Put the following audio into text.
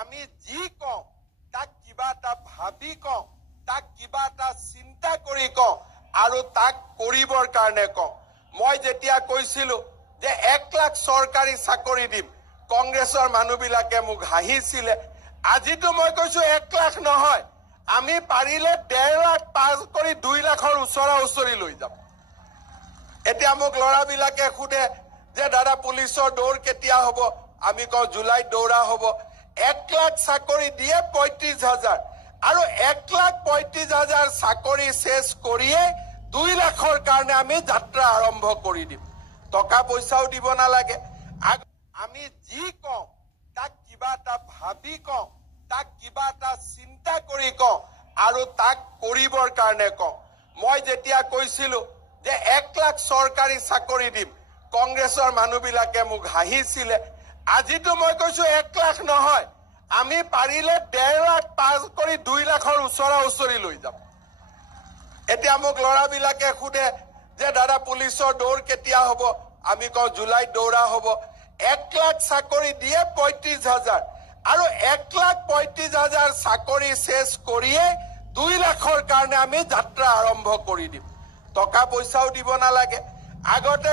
আমি যি কওঁ তাক কিবা এটা ভাবি কওঁ, তাক কিবা এটা চিন্তা কৰি কওঁ আৰু তাক কৰিবৰ কাৰণে কওঁ। মই যেতিয়া কৈছিলো যে 1 লাখ চৰকাৰী চাকৰি দিম, কংগ্ৰেছৰ মানুহবিলাকে মোক হাঁহিছিলে। আজিতো মই কৈছো 1 লাখ নহয়, আমি পাৰিলে 1.5 লাখ পাছ কৰি 2 লাখৰ ওচৰা-ওচৰি লৈ যাম। এতিয়া মোক ল'ৰাবিলাকে সোধে যে দাদা পুলিচৰ দৌৰ কেতিয়া হ'ব? আমি কওঁ জুলাইত দৌৰা হ'ব। 1 লাখ চাকৰি দিয়ে 35,000 আৰু 1,35,000 চাকৰি শেষ কৰিয়ে 2 লাখৰ কাৰণে আমি যাত্ৰা আৰম্ভ কৰি দিম। টকা পইচাও দিব নালাগে। আমি যি কওঁ তাক কিবা এটা ভাবি কওঁ, তাক কিবা এটা চিন্তা কৰি কওঁ আৰু তাক কৰিবৰ কাৰণে কওঁ। মই যেতিয়া কৈছিলো যে 1 লাখ চৰকাৰী চাকৰি দিম, কংগ্ৰেছৰ মানুহবিলাকে মোক হাঁহিছিলে। আজিতো মই কৈছো 1 লাখ নহয়, আমি পাৰিলে 1.5 লাখ পাছ কৰি 2 লাখৰ ওচৰা-ওচৰি লৈ যাম। এতিয়া মোক ল'ৰাবিলাকে সোধে যে দাদা পুলিচৰ দৌৰ কেতিয়া হ'ব? আমি কওঁ জুলাইত দৌৰা হ'ব। 1 লাখ চাকৰি দিয়ে 35,000 আৰু 1,35,000 চাকৰি শেষ কৰিয়ে 2 লাখৰ কাৰণে আমি যাত্ৰা আৰম্ভ কৰি দিম। টকা পইচাও দিব নালাগে। আগতে